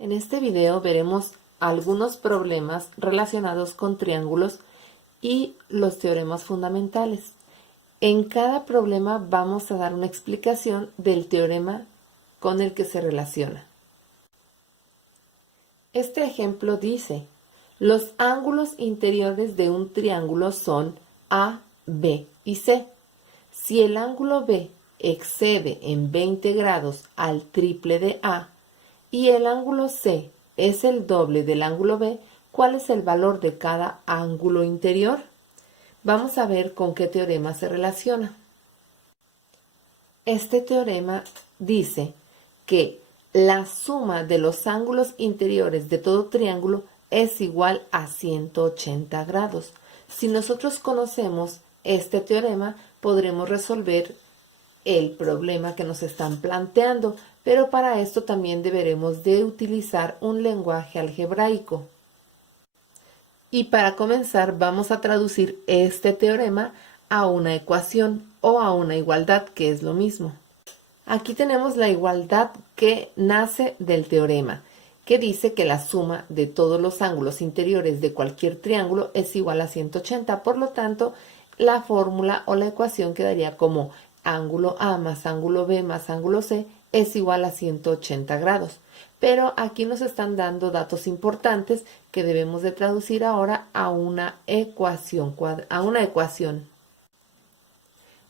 En este video veremos algunos problemas relacionados con triángulos y los teoremas fundamentales. En cada problema vamos a dar una explicación del teorema con el que se relaciona. Este ejemplo dice: los ángulos interiores de un triángulo son A, B y C. Si el ángulo B excede en 20 grados al triple de A y el ángulo C es el doble del ángulo B, ¿cuál es el valor de cada ángulo interior? Vamos a ver con qué teorema se relaciona. Este teorema dice que la suma de los ángulos interiores de todo triángulo es igual a 180 grados. Si nosotros conocemos este teorema, podremos resolver el problema que nos están planteando, pero para esto también deberemos de utilizar un lenguaje algebraico. Y para comenzar vamos a traducir este teorema a una ecuación o a una igualdad, que es lo mismo. Aquí tenemos la igualdad que nace del teorema, que dice que la suma de todos los ángulos interiores de cualquier triángulo es igual a 180. Por lo tanto, la fórmula o la ecuación quedaría como ángulo A más ángulo B más ángulo C es igual a 180 grados. Pero aquí nos están dando datos importantes que debemos de traducir ahora a una ecuación.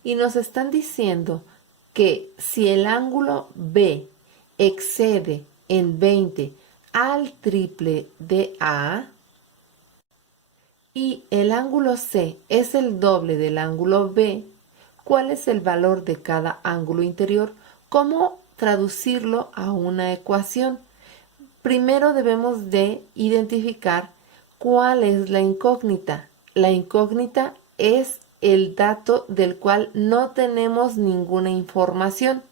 Y nos están diciendo que si el ángulo B excede en 20 al triple de A y el ángulo C es el doble del ángulo B, ¿cuál es el valor de cada ángulo interior? ¿Cómo traducirlo a una ecuación? Primero debemos de identificar cuál es la incógnita. La incógnita es el dato del cual no tenemos ninguna información.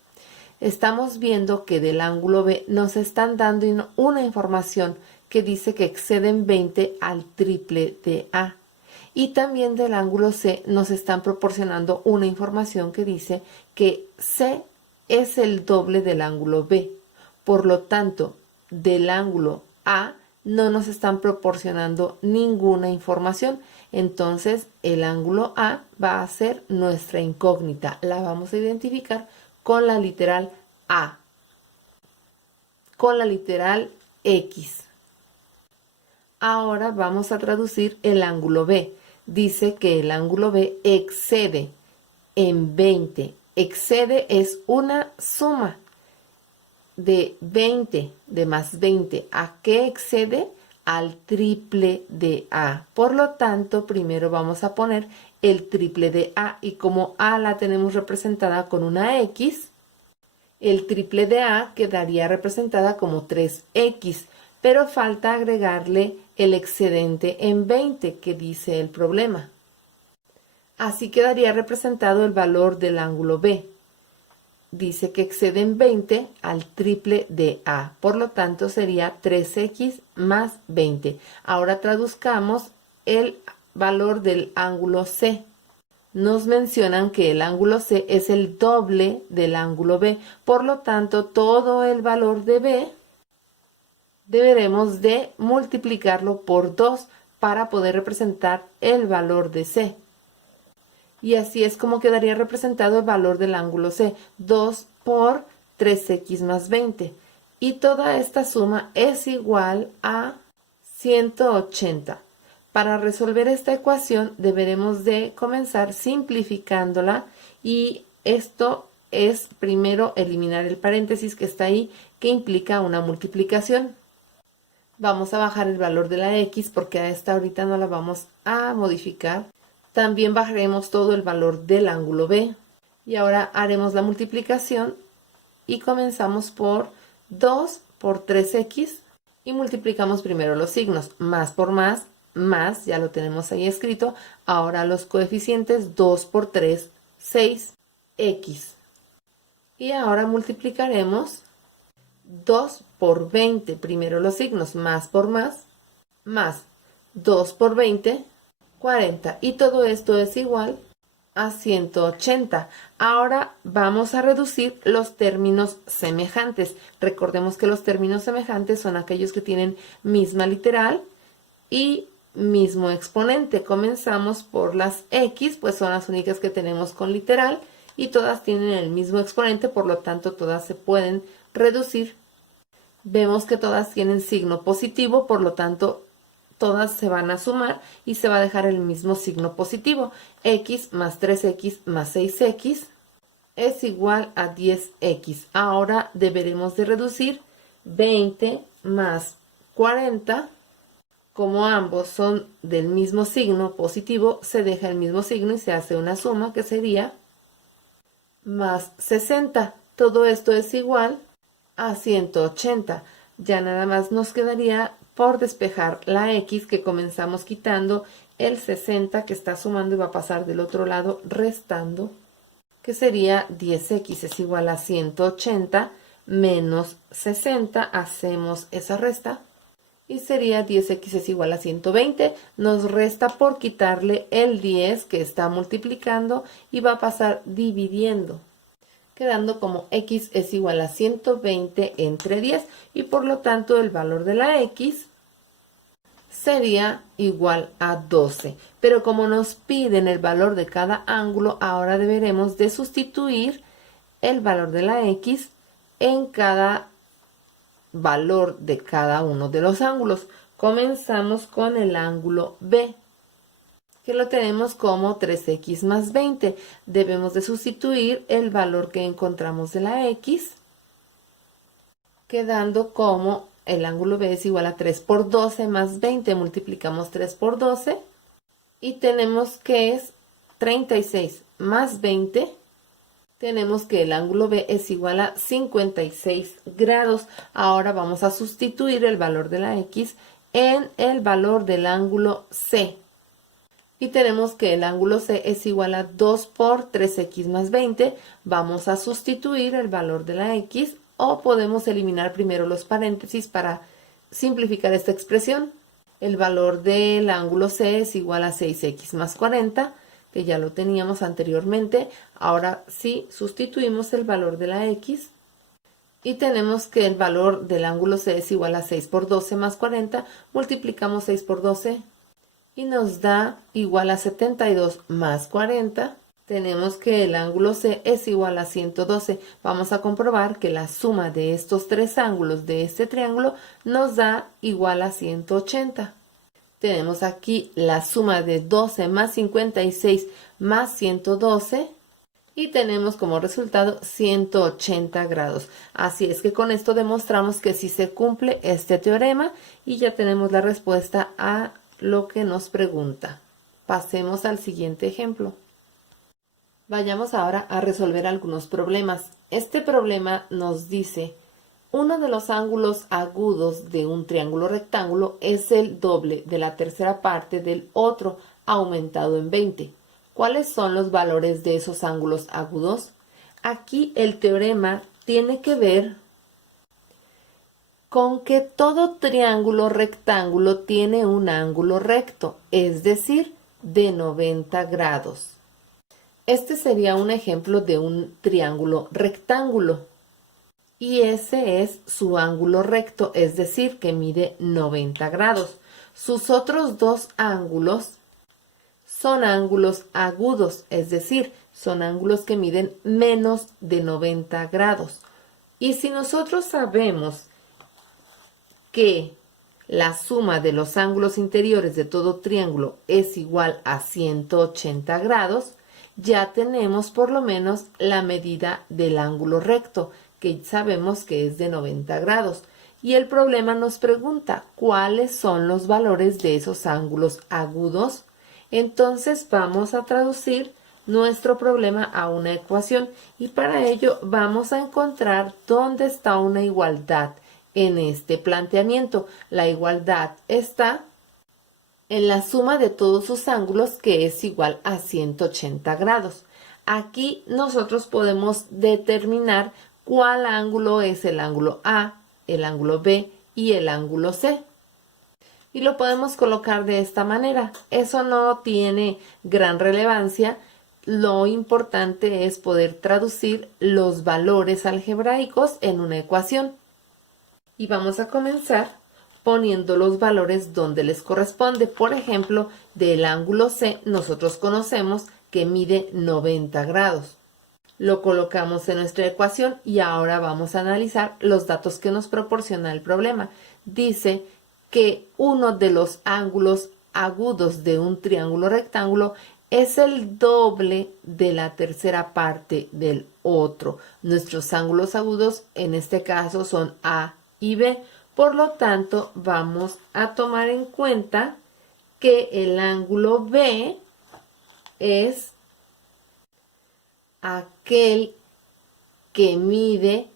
Estamos viendo que del ángulo B nos están dando una información que dice que exceden 20 al triple de A. Y también del ángulo C nos están proporcionando una información que dice que C es el doble del ángulo B. Por lo tanto, del ángulo A no nos están proporcionando ninguna información. Entonces, el ángulo A va a ser nuestra incógnita. La vamos a identificar con la literal A, con la literal X. Ahora vamos a traducir el ángulo B. Dice que el ángulo B excede en 20. Excede es una suma de 20, de más 20. ¿A qué excede? Al triple de A. Por lo tanto, primero vamos a poner el triple de A. Y como A la tenemos representada con una X, el triple de A quedaría representada como 3X. Pero falta agregarle el excedente en 20 que dice el problema. Así quedaría representado el valor del ángulo B. Dice que excede en 20 al triple de A. Por lo tanto, sería 3X más 20. Ahora traduzcamos el valor del ángulo C. Nos mencionan que el ángulo C es el doble del ángulo B. Por lo tanto, todo el valor de B deberemos de multiplicarlo por 2 para poder representar el valor de C. Y así es como quedaría representado el valor del ángulo C, 2 por 3X más 20. Y toda esta suma es igual a 180. Para resolver esta ecuación deberemos de comenzar simplificándola, y esto es primero eliminar el paréntesis que está ahí, que implica una multiplicación. Vamos a bajar el valor de la X porque a esta ahorita no la vamos a modificar. También bajaremos todo el valor del ángulo B. Y ahora haremos la multiplicación y comenzamos por 2 por 3X y multiplicamos primero los signos. Más por más, ya lo tenemos ahí escrito. Ahora los coeficientes: 2 por 3, 6X. Y ahora multiplicaremos 2 por 20, primero los signos, más 2 por 20, 40. Y todo esto es igual a 180. Ahora vamos a reducir los términos semejantes. Recordemos que los términos semejantes son aquellos que tienen misma literal y mismo exponente. Comenzamos por las x, pues son las únicas que tenemos con literal y todas tienen el mismo exponente, por lo tanto todas se pueden reducir. Vemos que todas tienen signo positivo, por lo tanto todas se van a sumar y se va a dejar el mismo signo positivo. X más 3x más 6x es igual a 10x. Ahora deberemos de reducir 20 más 40. Como ambos son del mismo signo positivo, se deja el mismo signo y se hace una suma que sería más 60. Todo esto es igual a 180. Ya nada más nos quedaría por despejar la x, que comenzamos quitando el 60 que está sumando y va a pasar del otro lado restando, que sería 10x es igual a 180 menos 60. Hacemos esa resta y sería 10x es igual a 120. Nos resta por quitarle el 10 que está multiplicando y va a pasar dividiendo, quedando como x es igual a 120 entre 10 y por lo tanto el valor de la x sería igual a 12. Pero como nos piden el valor de cada ángulo, ahora deberemos de sustituir el valor de la x en cada valor de cada uno de los ángulos. Comenzamos con el ángulo B, que lo tenemos como 3x más 20. Debemos de sustituir el valor que encontramos de la x, quedando como el ángulo B es igual a 3 por 12 más 20. Multiplicamos 3 por 12 y tenemos que es 36 más 20. Tenemos que el ángulo B es igual a 56 grados. Ahora vamos a sustituir el valor de la x en el valor del ángulo C. Y tenemos que el ángulo C es igual a 2 por 3x más 20. Vamos a sustituir el valor de la x, o podemos eliminar primero los paréntesis para simplificar esta expresión. El valor del ángulo C es igual a 6x más 40, que ya lo teníamos anteriormente. Ahora sí sustituimos el valor de la x y tenemos que el valor del ángulo C es igual a 6 por 12 más 40. Multiplicamos 6 por 12 y nos da igual a 72 más 40. Tenemos que el ángulo C es igual a 112. Vamos a comprobar que la suma de estos tres ángulos de este triángulo nos da igual a 180. Tenemos aquí la suma de 12 más 56 más 112 y tenemos como resultado 180 grados. Así es que con esto demostramos que sí se cumple este teorema y ya tenemos la respuesta a lo que nos pregunta. Pasemos al siguiente ejemplo. Vayamos ahora a resolver algunos problemas. Este problema nos dice: uno de los ángulos agudos de un triángulo rectángulo es el doble de la tercera parte del otro, aumentado en 20. ¿Cuáles son los valores de esos ángulos agudos? Aquí el teorema tiene que ver con que todo triángulo rectángulo tiene un ángulo recto, es decir, de 90 grados. Este sería un ejemplo de un triángulo rectángulo. Y ese es su ángulo recto, es decir, que mide 90 grados. Sus otros dos ángulos son ángulos agudos, es decir, son ángulos que miden menos de 90 grados. Y si nosotros sabemos que la suma de los ángulos interiores de todo triángulo es igual a 180 grados, ya tenemos por lo menos la medida del ángulo recto, que sabemos que es de 90 grados. Y el problema nos pregunta cuáles son los valores de esos ángulos agudos. Entonces vamos a traducir nuestro problema a una ecuación y para ello vamos a encontrar dónde está una igualdad en este planteamiento. La igualdad está en la suma de todos sus ángulos, que es igual a 180 grados. Aquí nosotros podemos determinar cuál ángulo es el ángulo A, el ángulo B y el ángulo C. Y lo podemos colocar de esta manera. Eso no tiene gran relevancia. lo importante es poder traducir los valores algebraicos en una ecuación. Y vamos a comenzar poniendo los valores donde les corresponde. Por ejemplo, del ángulo C nosotros conocemos que mide 90 grados. Lo colocamos en nuestra ecuación y ahora vamos a analizar los datos que nos proporciona el problema. Dice que uno de los ángulos agudos de un triángulo rectángulo es el doble de la tercera parte del otro. Nuestros ángulos agudos en este caso son A y B. Por lo tanto, vamos a tomar en cuenta que el ángulo B es aquel que mide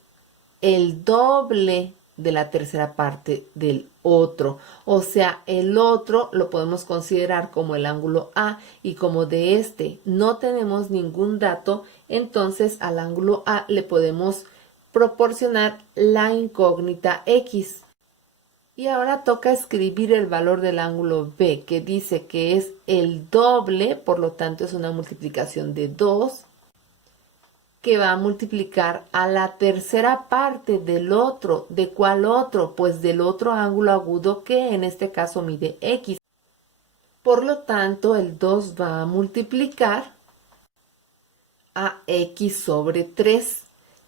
el doble de la tercera parte del otro. O sea, el otro lo podemos considerar como el ángulo A, y como de este no tenemos ningún dato, entonces al ángulo A le podemos proporcionar la incógnita X. Y ahora toca escribir el valor del ángulo B, que dice que es el doble, por lo tanto es una multiplicación de 2, que va a multiplicar a la tercera parte del otro. ¿De cuál otro? Pues del otro ángulo agudo, que en este caso mide X. Por lo tanto, el 2 va a multiplicar a X sobre 3.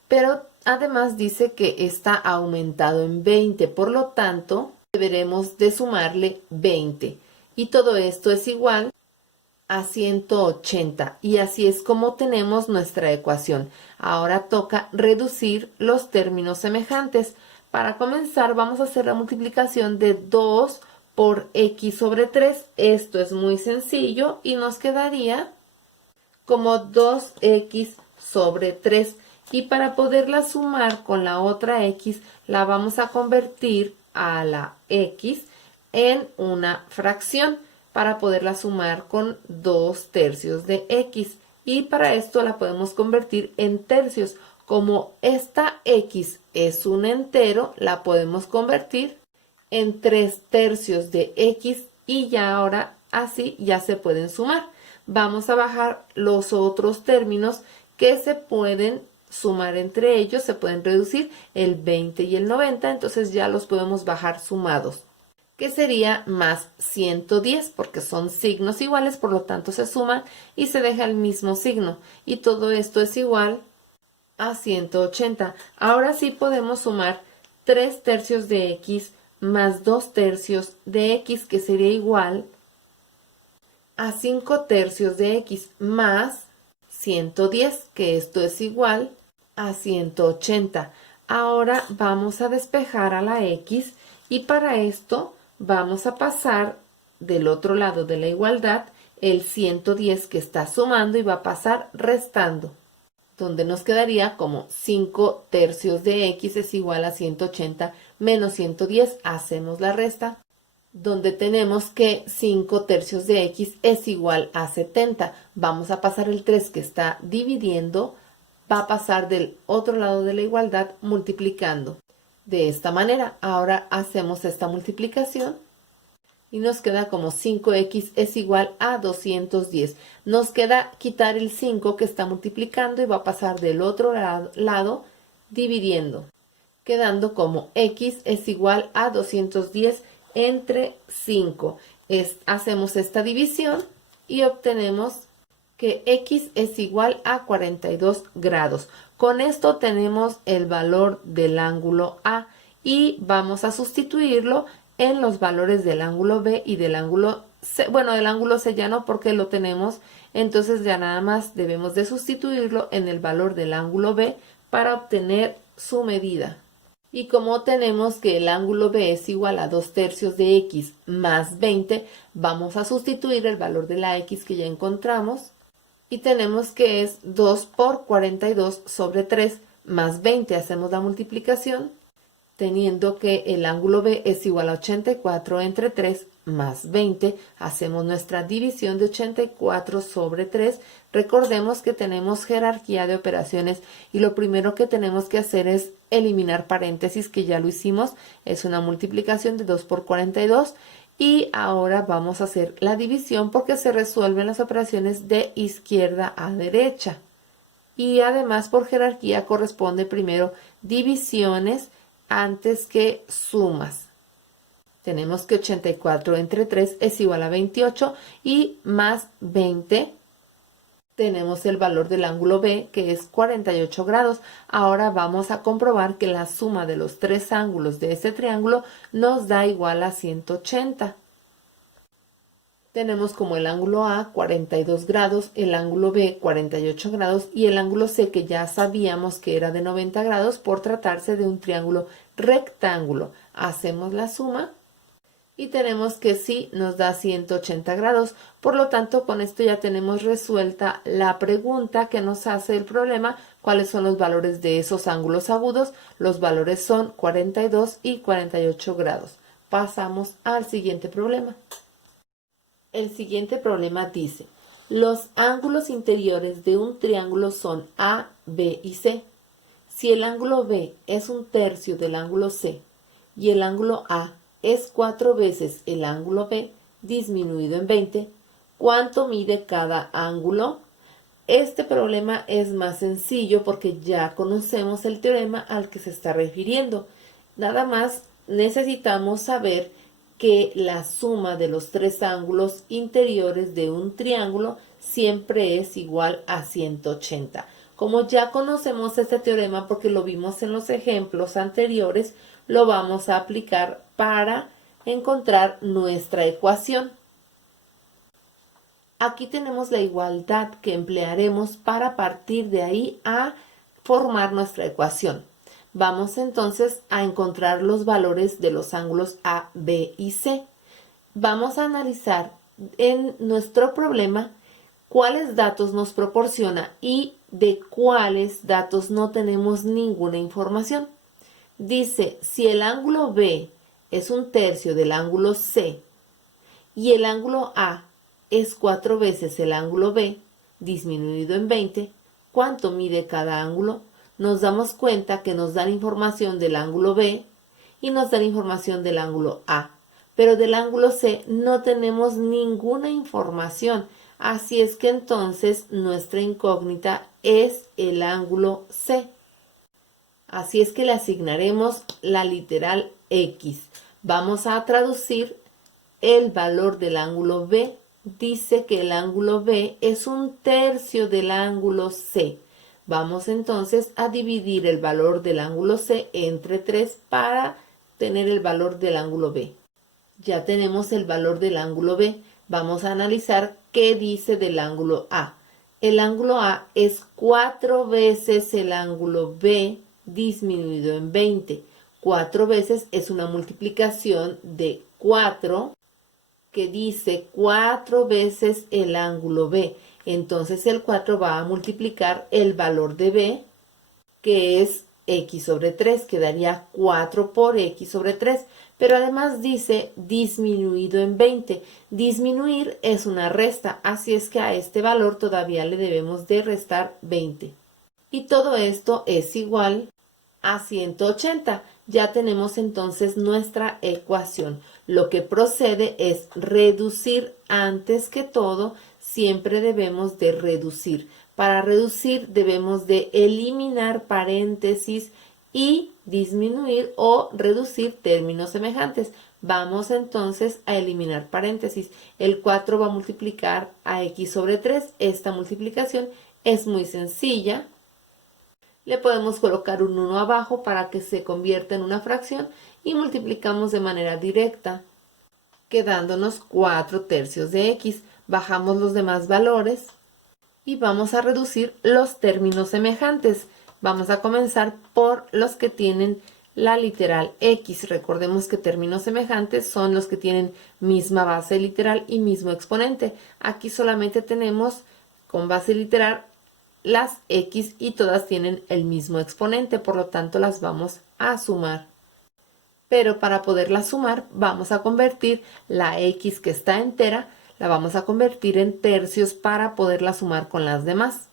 Pero además dice que está aumentado en 20. Por lo tanto, deberemos de sumarle 20. Y todo esto es igual a 180, y así es como tenemos nuestra ecuación. Ahora toca reducir los términos semejantes. Para comenzar vamos a hacer la multiplicación de 2 por X sobre 3. Esto es muy sencillo y nos quedaría como 2X sobre 3. Y para poderla sumar con la otra X, la vamos a convertir a la X en una fracción, para poderla sumar con 2 tercios de X. Y para esto la podemos convertir en tercios. Como esta X es un entero, la podemos convertir en 3 tercios de X, y ya ahora así ya se pueden sumar. Vamos a bajar los otros términos que se pueden sumar entre ellos, se pueden reducir, el 20 y el 90, entonces ya los podemos bajar sumados, que sería más 110, porque son signos iguales, por lo tanto se suman y se deja el mismo signo, y todo esto es igual a 180. Ahora sí podemos sumar 3 tercios de X más 2 tercios de X, que sería igual a 5 tercios de X más 110, que esto es igual a 180. Ahora vamos a despejar a la X, y para esto vamos a pasar del otro lado de la igualdad el 110 que está sumando, y va a pasar restando, donde nos quedaría como 5 tercios de X es igual a 180 menos 110. Hacemos la resta, donde tenemos que 5 tercios de X es igual a 70. Vamos a pasar el 3 que está dividiendo, va a pasar del otro lado de la igualdad multiplicando. De esta manera, ahora hacemos esta multiplicación y nos queda como 5X es igual a 210. Nos queda quitar el 5 que está multiplicando y va a pasar del otro lado dividiendo, quedando como X es igual a 210 entre 5. Hacemos esta división y obtenemos que X es igual a 42 grados. Con esto tenemos el valor del ángulo A, y vamos a sustituirlo en los valores del ángulo B y del ángulo C. Bueno, del ángulo C ya no, porque lo tenemos, entonces ya nada más debemos de sustituirlo en el valor del ángulo B para obtener su medida. Y como tenemos que el ángulo B es igual a 2 tercios de X más 20, vamos a sustituir el valor de la X que ya encontramos, y tenemos que es 2 por 42 sobre 3 más 20. Hacemos la multiplicación, teniendo que el ángulo B es igual a 84 entre 3 más 20. Hacemos nuestra división de 84 sobre 3. Recordemos que tenemos jerarquía de operaciones, y lo primero que tenemos que hacer es eliminar paréntesis, que ya lo hicimos. Es una multiplicación de 2 por 42, Y ahora vamos a hacer la división porque se resuelven las operaciones de izquierda a derecha. Y además por jerarquía corresponde primero divisiones antes que sumas. Tenemos que 84 entre 3 es igual a 28 y más 20 tenemos el valor del ángulo B, que es 48 grados. Ahora vamos a comprobar que la suma de los tres ángulos de este triángulo nos da igual a 180. Tenemos como el ángulo A 42 grados, el ángulo B 48 grados y el ángulo C, que ya sabíamos que era de 90 grados por tratarse de un triángulo rectángulo. Hacemos la suma y tenemos que sí nos da 180 grados. Por lo tanto, con esto ya tenemos resuelta la pregunta que nos hace el problema: ¿cuáles son los valores de esos ángulos agudos? Los valores son 42 y 48 grados. Pasamos al siguiente problema. El siguiente problema dice: los ángulos interiores de un triángulo son A, B y C. Si el ángulo B es un tercio del ángulo C y el ángulo A es 4 veces el ángulo B disminuido en 20, ¿cuánto mide cada ángulo? Este problema es más sencillo porque ya conocemos el teorema al que se está refiriendo. Nada más necesitamos saber que la suma de los tres ángulos interiores de un triángulo siempre es igual a 180. Como ya conocemos este teorema porque lo vimos en los ejemplos anteriores, lo vamos a aplicar para encontrar nuestra ecuación. Aquí tenemos la igualdad que emplearemos para partir de ahí a formar nuestra ecuación. Vamos entonces a encontrar los valores de los ángulos A, B y C. Vamos a analizar en nuestro problema cuáles datos nos proporciona y de cuáles datos no tenemos ninguna información. Dice, si el ángulo B es un tercio del ángulo C y el ángulo A es 4 veces el ángulo B disminuido en 20, ¿cuánto mide cada ángulo? Nos damos cuenta que nos dan información del ángulo B y nos dan información del ángulo A, pero del ángulo C no tenemos ninguna información, así es que entonces nuestra incógnita es el ángulo C. Así es que le asignaremos la literal X. Vamos a traducir el valor del ángulo B. Dice que el ángulo B es un tercio del ángulo C. Vamos entonces a dividir el valor del ángulo C entre 3 para tener el valor del ángulo B. Ya tenemos el valor del ángulo B. Vamos a analizar qué dice del ángulo A. El ángulo A es 4 veces el ángulo B disminuido en 20. 4 veces es una multiplicación de 4 que dice 4 veces el ángulo B. Entonces el 4 va a multiplicar el valor de B, que es X sobre 3, quedaría 4 por X sobre 3. Pero además dice disminuido en 20. Disminuir es una resta, así es que a este valor todavía le debemos de restar 20. Y todo esto es igual a 180. Ya tenemos entonces nuestra ecuación. Lo que procede es reducir. Antes que todo, siempre debemos de reducir. Para reducir debemos de eliminar paréntesis y disminuir o reducir términos semejantes. Vamos entonces a eliminar paréntesis. El 4 va a multiplicar a X sobre 3. Esta multiplicación es muy sencilla. Le podemos colocar un 1 abajo para que se convierta en una fracción y multiplicamos de manera directa, quedándonos 4 tercios de X. Bajamos los demás valores y vamos a reducir los términos semejantes. Vamos a comenzar por los que tienen la literal X. Recordemos que términos semejantes son los que tienen misma base literal y mismo exponente. Aquí solamente tenemos con base literal las X y todas tienen el mismo exponente, por lo tanto las vamos a sumar. Pero para poderlas sumar vamos a convertir la X que está entera, la vamos a convertir en tercios para poderla sumar con las demás.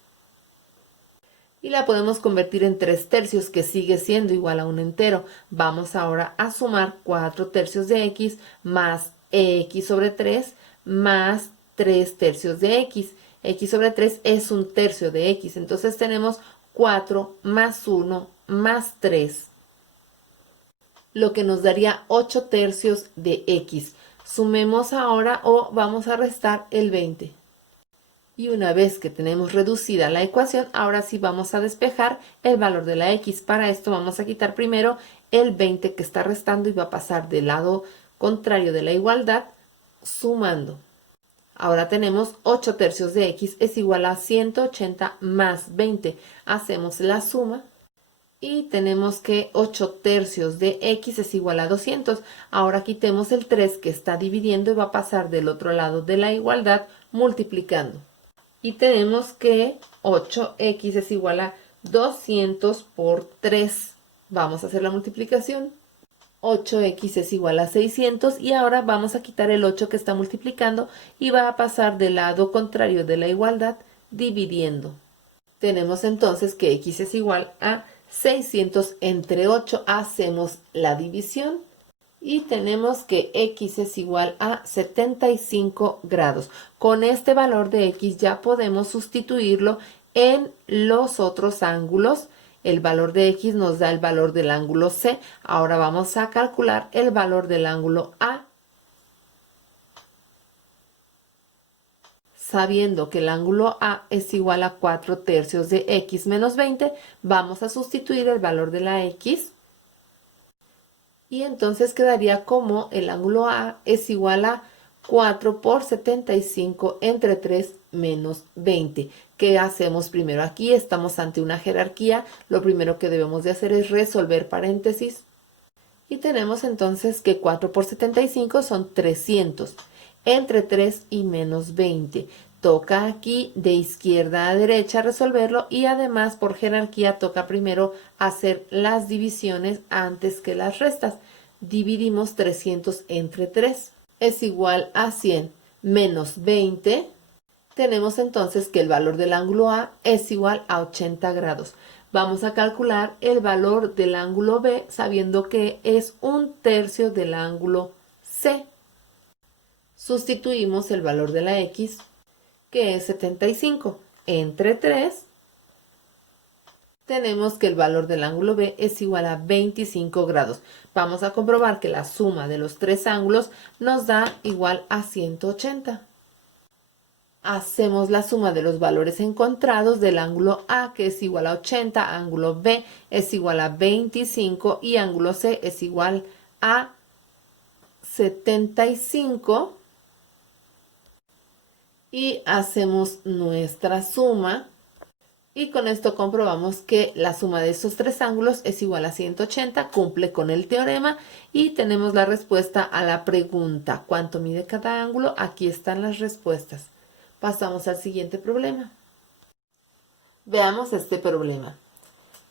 Y la podemos convertir en 3 tercios, que sigue siendo igual a un entero. Vamos ahora a sumar 4 tercios de X más x sobre 3 más 3 tercios de x. X sobre 3 es un tercio de x. Entonces tenemos 4 más 1 más 3, lo que nos daría 8 tercios de x. Sumemos ahora o vamos a restar el 20. Y una vez que tenemos reducida la ecuación, ahora sí vamos a despejar el valor de la x. Para esto vamos a quitar primero el 20 que está restando y va a pasar del lado contrario de la igualdad, sumando. Ahora tenemos 8 tercios de x es igual a 180 más 20. Hacemos la suma y tenemos que 8 tercios de x es igual a 200. Ahora quitemos el 3 que está dividiendo y va a pasar del otro lado de la igualdad multiplicando. Y tenemos que 8x es igual a 200 por 3. Vamos a hacer la multiplicación. 8x es igual a 600 y ahora vamos a quitar el 8 que está multiplicando y va a pasar del lado contrario de la igualdad dividiendo. Tenemos entonces que x es igual a 600 entre 8. Hacemos la división. Y tenemos que x es igual a 75 grados. Con este valor de x ya podemos sustituirlo en los otros ángulos. El valor de x nos da el valor del ángulo C. Ahora vamos a calcular el valor del ángulo A. Sabiendo que el ángulo A es igual a 4 tercios de x menos 20, vamos a sustituir el valor de la x. Y entonces quedaría como el ángulo A es igual a 4 por 75 entre 3 menos 20. ¿Qué hacemos primero aquí? Estamos ante una jerarquía. Lo primero que debemos de hacer es resolver paréntesis. Y tenemos entonces que 4 por 75 son 300. Entre 3 y menos 20. Toca aquí de izquierda a derecha resolverlo y además por jerarquía toca primero hacer las divisiones antes que las restas. Dividimos 300 entre 3. Es igual a 100 menos 20. Tenemos entonces que el valor del ángulo A es igual a 80 grados. Vamos a calcular el valor del ángulo B sabiendo que es un tercio del ángulo C. Sustituimos el valor de la x, que es 75, entre 3. Tenemos que el valor del ángulo B es igual a 25 grados. Vamos a comprobar que la suma de los tres ángulos nos da igual a 180. Hacemos la suma de los valores encontrados del ángulo A, que es igual a 80, ángulo B es igual a 25 y ángulo C es igual a 75. Y hacemos nuestra suma. Y con esto comprobamos que la suma de estos tres ángulos es igual a 180, cumple con el teorema y tenemos la respuesta a la pregunta ¿cuánto mide cada ángulo? Aquí están las respuestas. Pasamos al siguiente problema. Veamos este problema.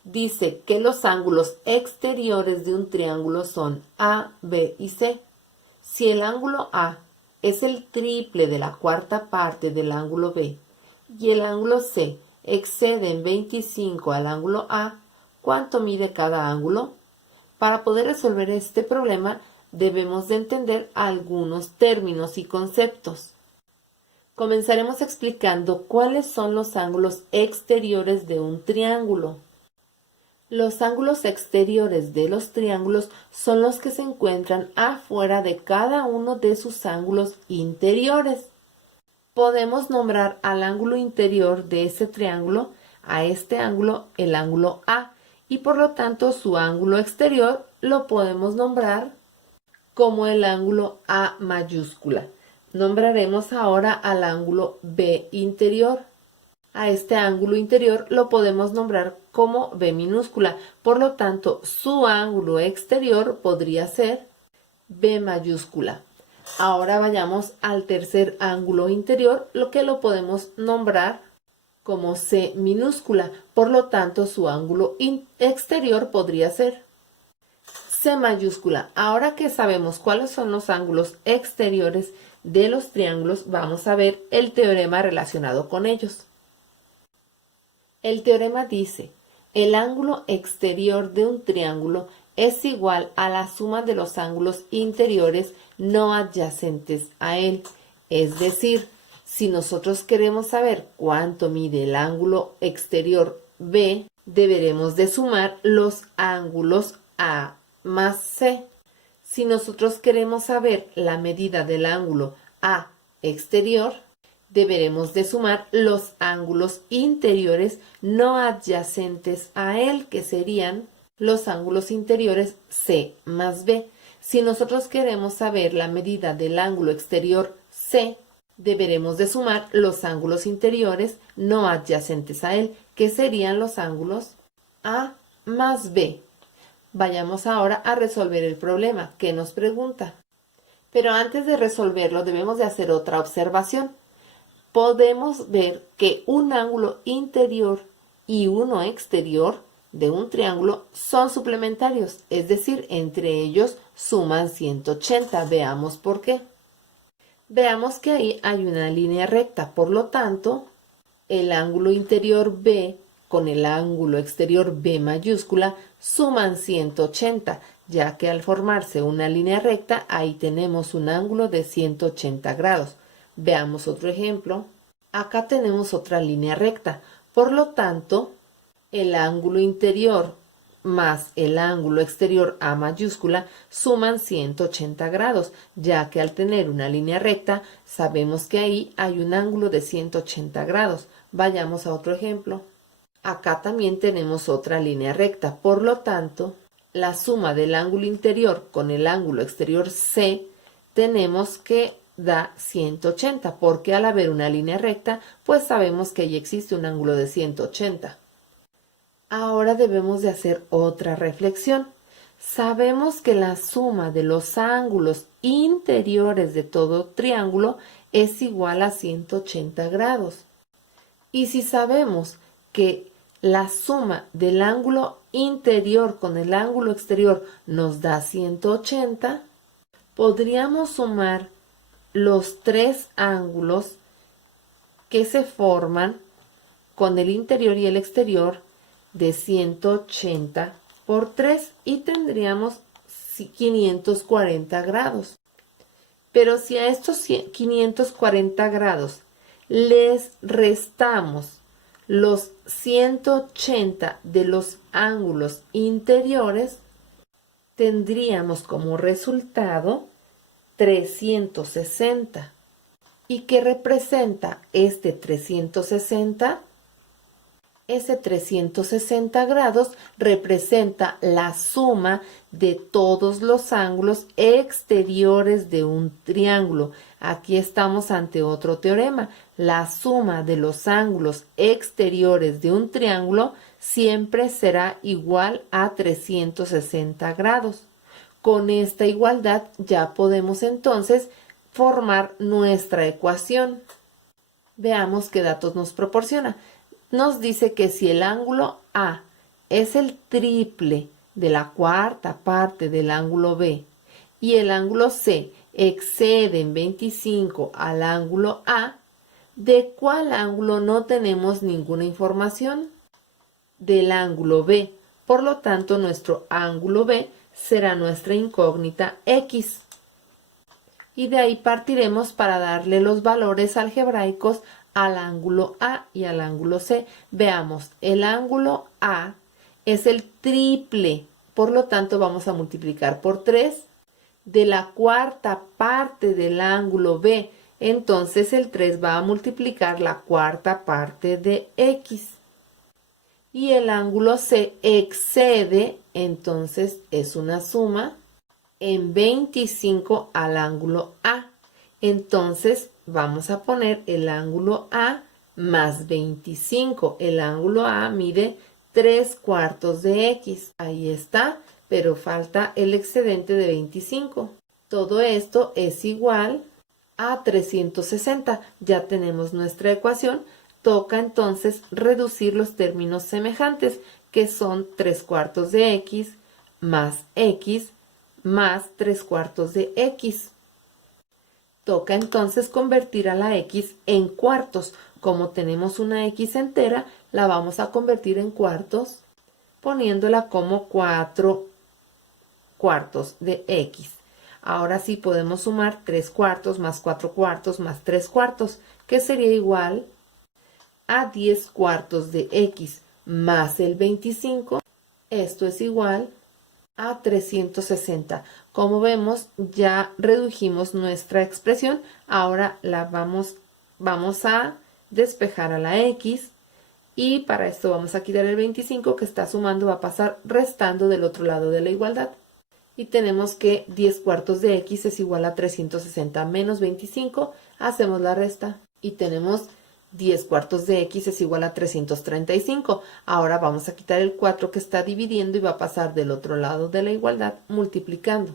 Dice que los ángulos exteriores de un triángulo son A, B y C. Si el ángulo A es el triple de la cuarta parte del ángulo B y el ángulo C excede en 25 al ángulo A, ¿cuánto mide cada ángulo? Para poder resolver este problema debemos de entender algunos términos y conceptos. Comenzaremos explicando cuáles son los ángulos exteriores de un triángulo. Los ángulos exteriores de los triángulos son los que se encuentran afuera de cada uno de sus ángulos interiores. Podemos nombrar al ángulo interior de ese triángulo, a este ángulo, el ángulo A, y por lo tanto su ángulo exterior lo podemos nombrar como el ángulo A mayúscula. Nombraremos ahora al ángulo B interior. A este ángulo interior lo podemos nombrar como B minúscula. Por lo tanto, su ángulo exterior podría ser B mayúscula. Ahora vayamos al tercer ángulo interior, lo que lo podemos nombrar como C minúscula. Por lo tanto, su ángulo exterior podría ser C mayúscula. Ahora que sabemos cuáles son los ángulos exteriores de los triángulos, vamos a ver el teorema relacionado con ellos. El teorema dice, el ángulo exterior de un triángulo es igual a la suma de los ángulos interiores no adyacentes a él. Es decir, si nosotros queremos saber cuánto mide el ángulo exterior B, deberemos de sumar los ángulos A más C. Si nosotros queremos saber la medida del ángulo A exterior, deberemos de sumar los ángulos interiores no adyacentes a él, que serían los ángulos interiores C más B. Si nosotros queremos saber la medida del ángulo exterior C, deberemos de sumar los ángulos interiores no adyacentes a él, que serían los ángulos A más B. Vayamos ahora a resolver el problema que nos pregunta. Pero antes de resolverlo debemos de hacer otra observación. Podemos ver que un ángulo interior y uno exterior de un triángulo son suplementarios, es decir, entre ellos suman 180. Veamos por qué. Veamos que ahí hay una línea recta, por lo tanto, el ángulo interior B con el ángulo exterior B mayúscula suman 180, ya que al formarse una línea recta, ahí tenemos un ángulo de 180 grados. Veamos otro ejemplo. Acá tenemos otra línea recta, por lo tanto, el ángulo interior más el ángulo exterior A mayúscula suman 180 grados, ya que al tener una línea recta, sabemos que ahí hay un ángulo de 180 grados. Vayamos a otro ejemplo. Acá también tenemos otra línea recta, por lo tanto, la suma del ángulo interior con el ángulo exterior C tenemos que da 180, porque al haber una línea recta, pues sabemos que ahí existe un ángulo de 180. Ahora debemos de hacer otra reflexión. Sabemos que la suma de los ángulos interiores de todo triángulo es igual a 180 grados. Y si sabemos que la suma del ángulo interior con el ángulo exterior nos da 180, podríamos sumar los tres ángulos que se forman con el interior y el exterior de 180 por 3 y tendríamos 540 grados. Pero si a estos 540 grados les restamos los 180 de los ángulos interiores, tendríamos como resultado 360. ¿Y qué representa este 360? Ese 360 grados representa la suma de todos los ángulos exteriores de un triángulo. Aquí estamos ante otro teorema. La suma de los ángulos exteriores de un triángulo siempre será igual a 360 grados. Con esta igualdad ya podemos entonces formar nuestra ecuación. Veamos qué datos nos proporciona. Nos dice que si el ángulo A es el triple de la cuarta parte del ángulo B y el ángulo C excede en 25 al ángulo A, ¿de cuál ángulo no tenemos ninguna información? Del ángulo B. Por lo tanto, nuestro ángulo B será nuestra incógnita X. Y de ahí partiremos para darle los valores algebraicos al ángulo A y al ángulo C. Veamos, el ángulo A es el triple, por lo tanto vamos a multiplicar por 3 de la cuarta parte del ángulo B. Entonces el 3 va a multiplicar la cuarta parte de X. Y el ángulo C excede, entonces es una suma en 25 al ángulo A. Entonces vamos a poner el ángulo A más 25. El ángulo A mide 3/4 de X. Ahí está, pero falta el excedente de 25. Todo esto es igual a 360. Ya tenemos nuestra ecuación. Toca entonces reducir los términos semejantes, que son 3/4 de X más 3/4 de X. Toca entonces convertir a la X en cuartos. Como tenemos una X entera, la vamos a convertir en cuartos, poniéndola como 4 cuartos de x. Ahora sí podemos sumar 3 cuartos más 4 cuartos más 3 cuartos, que sería igual a 10 cuartos de x más el 25. Esto es igual a 360. Como vemos, ya redujimos nuestra expresión. Ahora la vamos a despejar a la x. Y para esto vamos a quitar el 25 que está sumando, va a pasar restando del otro lado de la igualdad. Y tenemos que 10 cuartos de x es igual a 360 menos 25. Hacemos la resta y tenemos 10 cuartos de x es igual a 335. Ahora vamos a quitar el 4 que está dividiendo y va a pasar del otro lado de la igualdad multiplicando.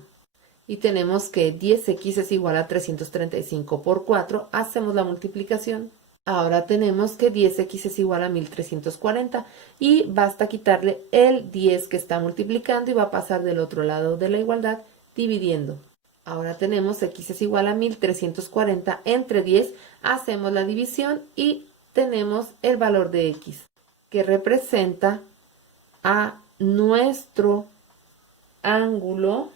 Y tenemos que 10x es igual a 335 por 4. Hacemos la multiplicación. Ahora tenemos que 10x es igual a 1340 y basta quitarle el 10 que está multiplicando y va a pasar del otro lado de la igualdad dividiendo. Ahora tenemos x es igual a 1340 entre 10, hacemos la división y tenemos el valor de x, que representa a nuestro ángulo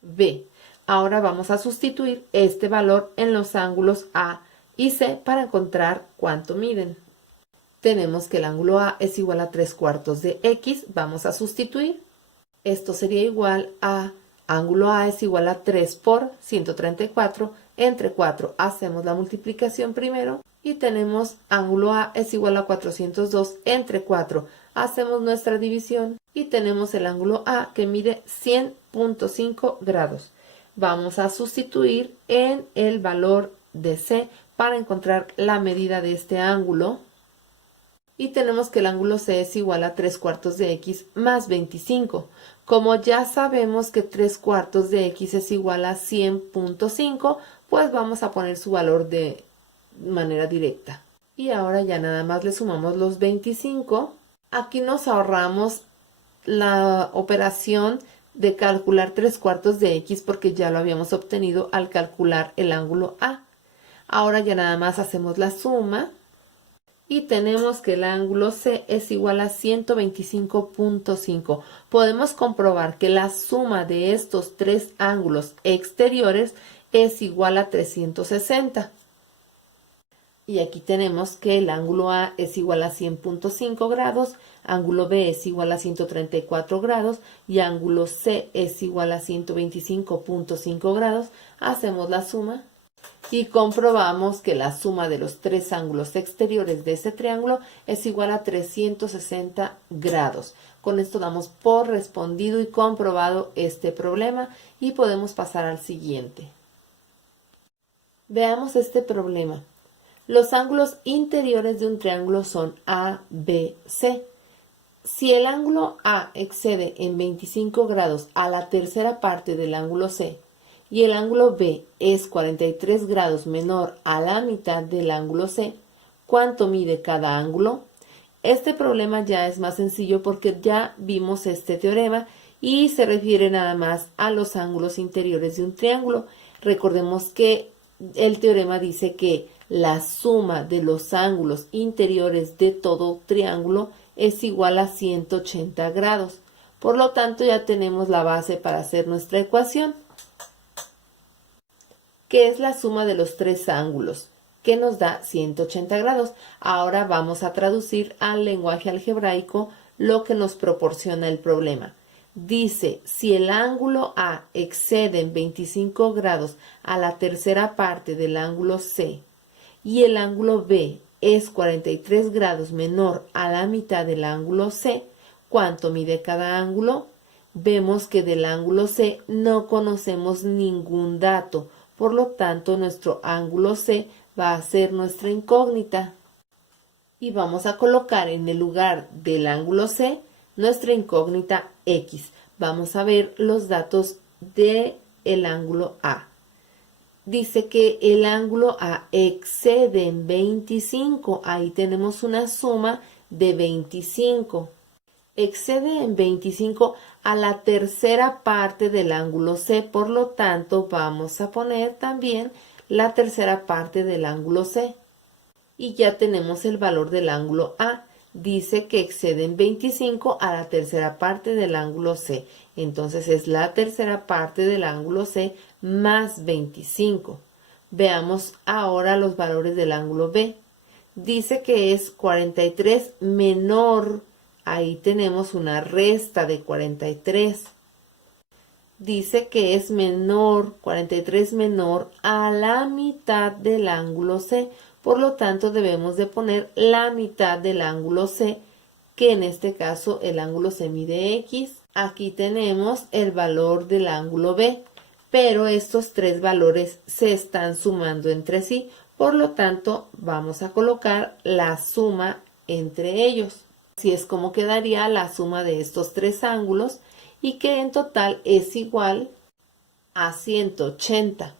B. Ahora vamos a sustituir este valor en los ángulos A y C para encontrar cuánto miden. Tenemos que el ángulo A es igual a 3 cuartos de x, vamos a sustituir. Esto sería igual a ángulo A es igual a 3 por 134 entre 4. Hacemos la multiplicación primero y tenemos ángulo A es igual a 402 entre 4. Hacemos nuestra división y tenemos el ángulo A que mide 100.5 grados. Vamos a sustituir en el valor de C para encontrar la medida de este ángulo. Y tenemos que el ángulo C es igual a 3 cuartos de x más 25. Como ya sabemos que 3 cuartos de x es igual a 100.5, pues vamos a poner su valor de manera directa. Y ahora ya nada más le sumamos los 25. Aquí nos ahorramos la operación de calcular 3 cuartos de x porque ya lo habíamos obtenido al calcular el ángulo A. Ahora ya nada más hacemos la suma y tenemos que el ángulo C es igual a 125.5. Podemos comprobar que la suma de estos tres ángulos exteriores es igual a 360. Y aquí tenemos que el ángulo A es igual a 100.5 grados, ángulo B es igual a 134 grados y ángulo C es igual a 125.5 grados. Hacemos la suma y comprobamos que la suma de los tres ángulos exteriores de ese triángulo es igual a 360 grados. Con esto damos por respondido y comprobado este problema y podemos pasar al siguiente. Veamos este problema. Los ángulos interiores de un triángulo son A, B, C. Si el ángulo A excede en 25 grados a la tercera parte del ángulo C y el ángulo B es 43 grados menor a la mitad del ángulo C, ¿cuánto mide cada ángulo? Este problema ya es más sencillo porque ya vimos este teorema y se refiere nada más a los ángulos interiores de un triángulo. Recordemos que el teorema dice que la suma de los ángulos interiores de todo triángulo es igual a 180 grados. Por lo tanto, ya tenemos la base para hacer nuestra ecuación, que es la suma de los tres ángulos, que nos da 180 grados. Ahora vamos a traducir al lenguaje algebraico lo que nos proporciona el problema. Dice, si el ángulo A excede en 25 grados a la tercera parte del ángulo C y el ángulo B es 43 grados menor a la mitad del ángulo C, ¿cuánto mide cada ángulo? Vemos que del ángulo C no conocemos ningún dato, por lo tanto nuestro ángulo C va a ser nuestra incógnita. Y vamos a colocar en el lugar del ángulo C nuestra incógnita X. Vamos a ver los datos del ángulo A. Dice que el ángulo A excede en 25. Ahí tenemos una suma de 25. Excede en 25 a la tercera parte del ángulo C. Por lo tanto, vamos a poner también la tercera parte del ángulo C. Y ya tenemos el valor del ángulo A. Dice que excede en 25 a la tercera parte del ángulo C. Entonces es la tercera parte del ángulo C más 25. Veamos ahora los valores del ángulo B. Dice que es 43 menor, ahí tenemos una resta de 43. Dice que es menor, 43 menor a la mitad del ángulo C. Por lo tanto, debemos de poner la mitad del ángulo C, que en este caso el ángulo C mide X. Aquí tenemos el valor del ángulo B, pero estos tres valores se están sumando entre sí. Por lo tanto, vamos a colocar la suma entre ellos. Así es como quedaría la suma de estos tres ángulos, y que en total es igual a 180.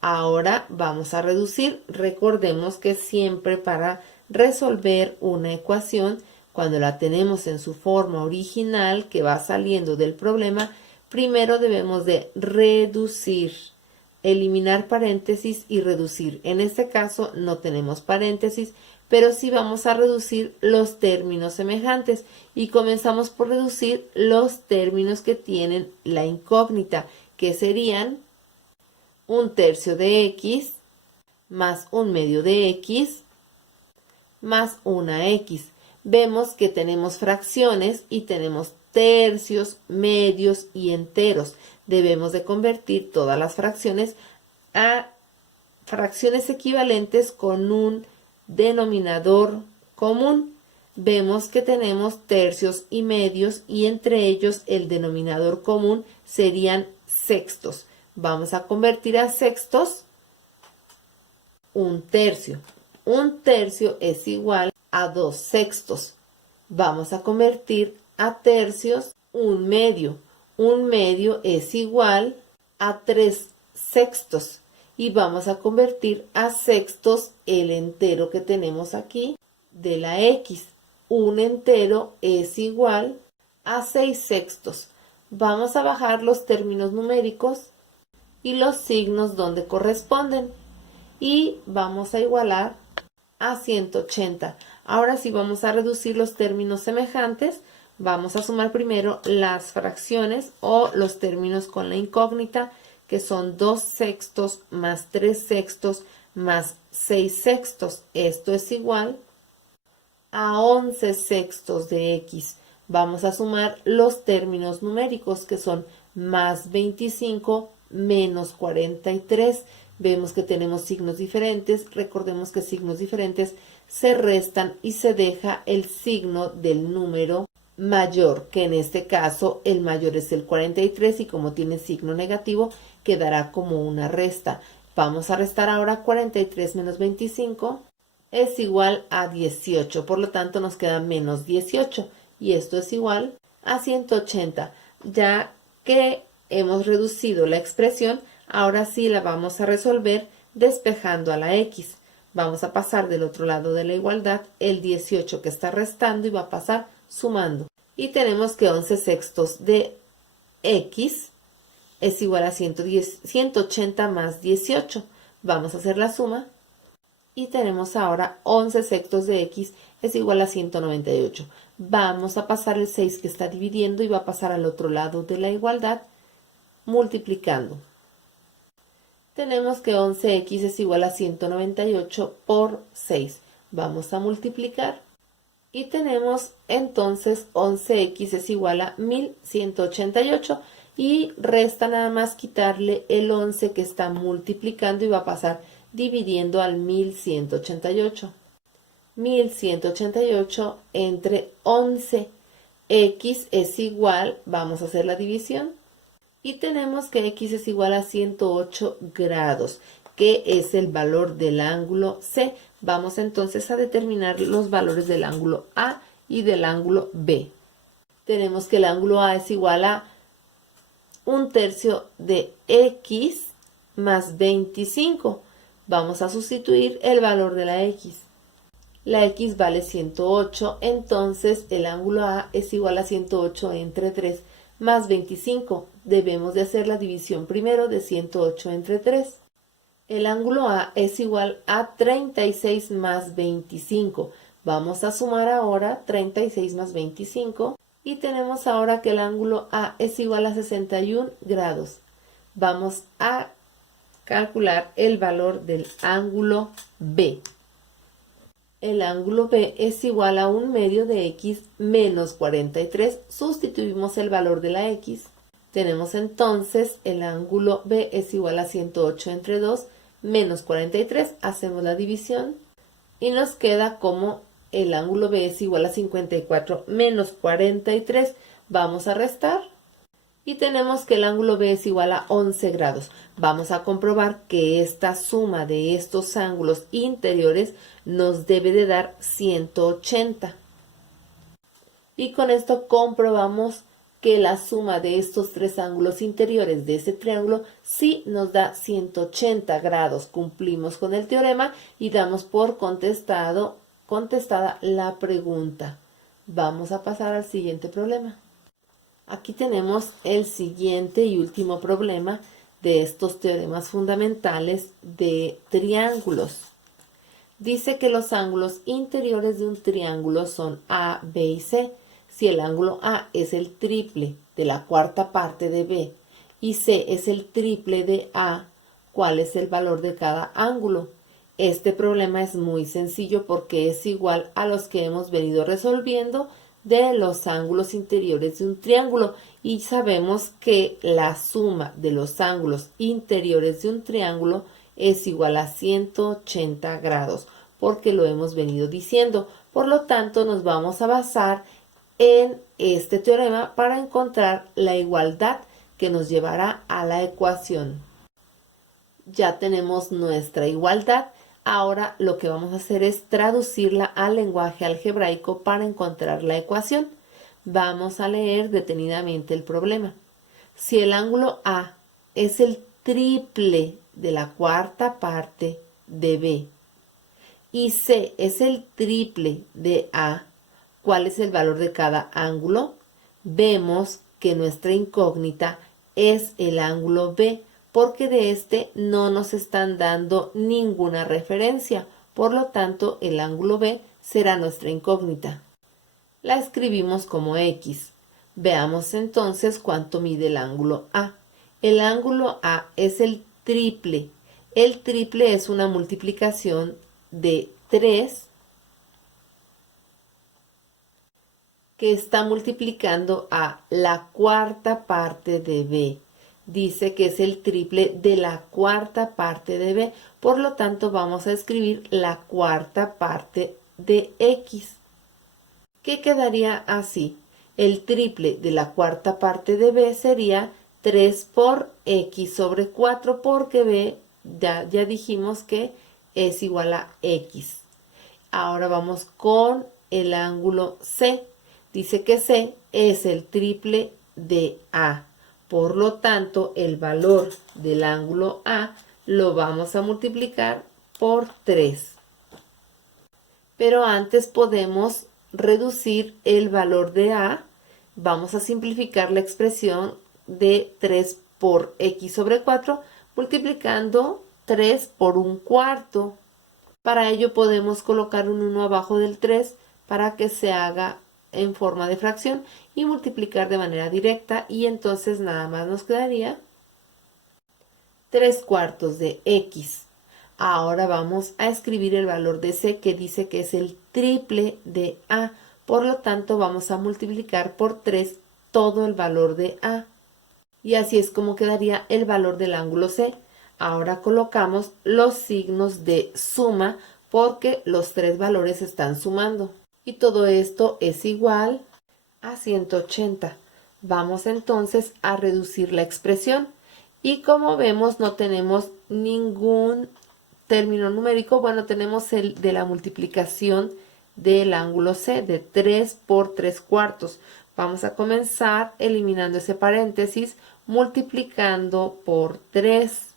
Ahora vamos a reducir. Recordemos que siempre para resolver una ecuación, cuando la tenemos en su forma original que va saliendo del problema, primero debemos de reducir, eliminar paréntesis y reducir. En este caso no tenemos paréntesis, pero sí vamos a reducir los términos semejantes y comenzamos por reducir los términos que tienen la incógnita, que serían 1/3 de x más 1/2 de x más 1x. Vemos que tenemos fracciones y tenemos tercios, medios y enteros. Debemos de convertir todas las fracciones a fracciones equivalentes con un denominador común. Vemos que tenemos tercios y medios, y entre ellos el denominador común serían sextos. Vamos a convertir a sextos 1/3. 1/3 es igual a 2 sextos. Vamos a convertir a tercios 1/2. 1/2 es igual a 3 sextos. Y vamos a convertir a sextos el entero que tenemos aquí de la x. Un entero es igual a 6 sextos. Vamos a bajar los términos numéricos y los signos donde corresponden. Y vamos a igualar a 180. Ahora sí vamos a reducir los términos semejantes. Vamos a sumar primero las fracciones o los términos con la incógnita, que son 2 sextos más 3 sextos más 6 sextos. Esto es igual a 11 sextos de x. Vamos a sumar los términos numéricos, que son más 25 menos 43. Vemos que tenemos signos diferentes. Recordemos que signos diferentes se restan y se deja el signo del número mayor, que en este caso el mayor es el 43, y como tiene signo negativo quedará como una resta. Vamos a restar ahora 43 menos 25 es igual a 18, por lo tanto nos queda menos 18, y esto es igual a 180. Ya que hemos reducido la expresión, ahora sí la vamos a resolver despejando a la x. Vamos a pasar del otro lado de la igualdad el 18 que está restando y va a pasar sumando. Y tenemos que 11 sextos de x es igual a 180 más 18. Vamos a hacer la suma. Y tenemos ahora 11 sextos de x es igual a 198. Vamos a pasar el 6 que está dividiendo y va a pasar al otro lado de la igualdad multiplicando. Tenemos que 11x es igual a 198 por 6. Vamos a multiplicar. Y tenemos entonces 11x es igual a 1188. Y resta nada más quitarle el 11 que está multiplicando y va a pasar dividiendo al 1188. 1188 entre 11. X es igual, vamos a hacer la división. Y tenemos que x es igual a 108 grados, que es el valor del ángulo C. Vamos entonces a determinar los valores del ángulo A y del ángulo B. Tenemos que el ángulo A es igual a 1/3 de x más 25. Vamos a sustituir el valor de la x. La x vale 108, entonces el ángulo A es igual a 108 entre 3 más 25. Debemos de hacer la división primero de 108 entre 3. El ángulo A es igual a 36 más 25. Vamos a sumar ahora 36 más 25 Y tenemos ahora que el ángulo A es igual a 61 grados. Vamos a calcular el valor del ángulo B. El ángulo B es igual a 1/2 de x menos 43. Sustituimos el valor de la x. Tenemos entonces el ángulo B es igual a 108 entre 2 menos 43. Hacemos la división y nos queda como el ángulo B es igual a 54 menos 43. Vamos a restar. Y tenemos que el ángulo B es igual a 11 grados. Vamos a comprobar que esta suma de estos ángulos interiores nos debe de dar 180. Y con esto comprobamos que la suma de estos tres ángulos interiores de ese triángulo sí nos da 180 grados. Cumplimos con el teorema y damos por contestada la pregunta. Vamos a pasar al siguiente problema. Aquí tenemos el siguiente y último problema de estos teoremas fundamentales de triángulos. Dice que los ángulos interiores de un triángulo son A, B y C. Si el ángulo A es el triple de la cuarta parte de B y C es el triple de A, ¿cuál es el valor de cada ángulo? Este problema es muy sencillo porque es igual a los que hemos venido resolviendo de los ángulos interiores de un triángulo y sabemos que la suma de los ángulos interiores de un triángulo es igual a 180 grados porque lo hemos venido diciendo. Por lo tanto, nos vamos a basar en este teorema para encontrar la igualdad que nos llevará a la ecuación. Ya tenemos nuestra igualdad. Ahora lo que vamos a hacer es traducirla al lenguaje algebraico para encontrar la ecuación. Vamos a leer detenidamente el problema. Si el ángulo A es el triple de la cuarta parte de B y C es el triple de A, ¿cuál es el valor de cada ángulo? Vemos que nuestra incógnita es el ángulo B, porque de este no nos están dando ninguna referencia. Por lo tanto, el ángulo B será nuestra incógnita. La escribimos como X. Veamos entonces cuánto mide el ángulo A. El ángulo A es el triple. El triple es una multiplicación de 3 que está multiplicando a la cuarta parte de B. Dice que es el triple de la cuarta parte de B, por lo tanto vamos a escribir la cuarta parte de X, que quedaría así. El triple de la cuarta parte de B sería 3 por X sobre 4, porque B ya dijimos que es igual a X. Ahora vamos con el ángulo C. Dice que C es el triple de A. Por lo tanto, el valor del ángulo A lo vamos a multiplicar por 3. Pero antes podemos reducir el valor de A. Vamos a simplificar la expresión de 3 por X sobre 4, multiplicando 3 por 1/4. Para ello podemos colocar un 1 abajo del 3 para que se haga en forma de fracción y multiplicar de manera directa, y entonces nada más nos quedaría 3/4 de X. Ahora vamos a escribir el valor de C, que dice que es el triple de A. Por lo tanto, vamos a multiplicar por 3 todo el valor de A. Y así es como quedaría el valor del ángulo C. Ahora colocamos los signos de suma porque los tres valores están sumando. Y todo esto es igual a 180. Vamos entonces a reducir la expresión. Y como vemos, no tenemos ningún término numérico. Bueno, tenemos el de la multiplicación del ángulo C, de 3 por 3/4. Vamos a comenzar eliminando ese paréntesis, multiplicando por 3.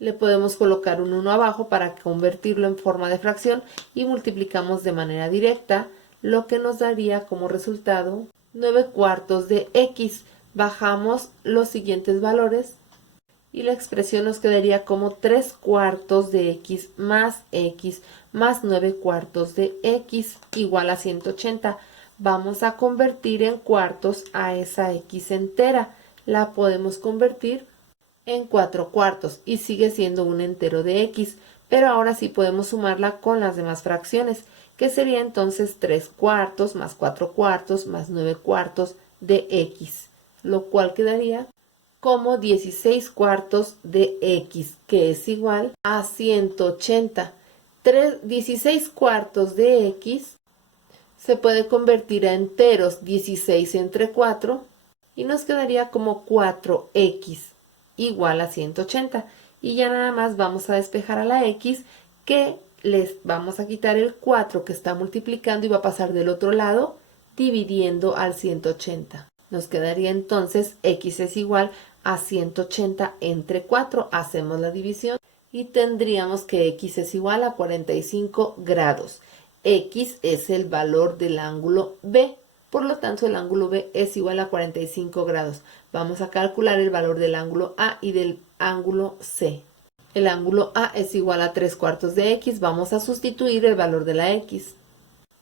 Le podemos colocar un 1 abajo para convertirlo en forma de fracción y multiplicamos de manera directa, lo que nos daría como resultado 9/4 de X. Bajamos los siguientes valores y la expresión nos quedaría como 3/4 de X más 9/4 de X igual a 180. Vamos a convertir en cuartos a esa x entera. La podemos convertir en 4 cuartos y sigue siendo un entero de x, pero ahora sí podemos sumarla con las demás fracciones, que sería entonces 3 cuartos más 4 cuartos más 9 cuartos de x, lo cual quedaría como 16 cuartos de x, que es igual a 180. 16 cuartos de x se puede convertir a enteros 16 entre 4 y nos quedaría como 4x igual a 180. Y ya nada más vamos a despejar a la x, que les vamos a quitar el 4 que está multiplicando y va a pasar del otro lado dividiendo al 180. Nos quedaría entonces x es igual a 180 entre 4. Hacemos la división y tendríamos que x es igual a 45 grados. X es el valor del ángulo B. Por lo tanto, el ángulo B es igual a 45 grados. Vamos a calcular el valor del ángulo A y del ángulo C. El ángulo A es igual a 3 cuartos de x. Vamos a sustituir el valor de la x,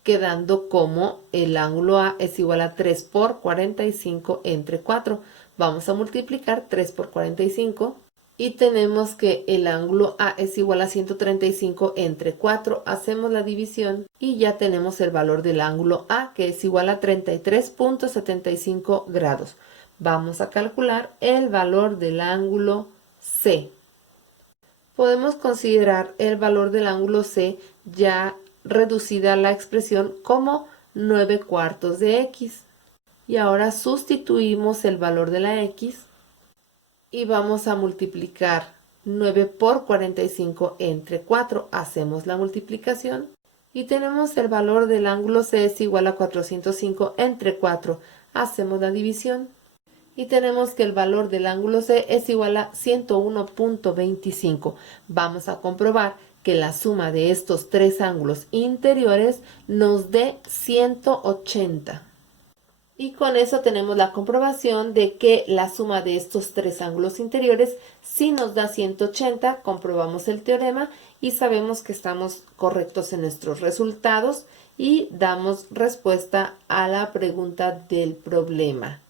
quedando como el ángulo A es igual a 3 por 45 entre 4. Vamos a multiplicar 3 por 45 y tenemos que el ángulo A es igual a 135 entre 4. Hacemos la división y ya tenemos el valor del ángulo A, que es igual a 33.75 grados. Vamos a calcular el valor del ángulo C. Podemos considerar el valor del ángulo C ya reducida la expresión como 9 cuartos de x. Y ahora sustituimos el valor de la x y vamos a multiplicar 9 por 45 entre 4. Hacemos la multiplicación y tenemos el valor del ángulo C es igual a 405 entre 4. Hacemos la división y tenemos que el valor del ángulo C es igual a 101.25. Vamos a comprobar que la suma de estos tres ángulos interiores nos dé 180. Y con eso tenemos la comprobación de que la suma de estos tres ángulos interiores sí nos da 180. Comprobamos el teorema y sabemos que estamos correctos en nuestros resultados y damos respuesta a la pregunta del problema.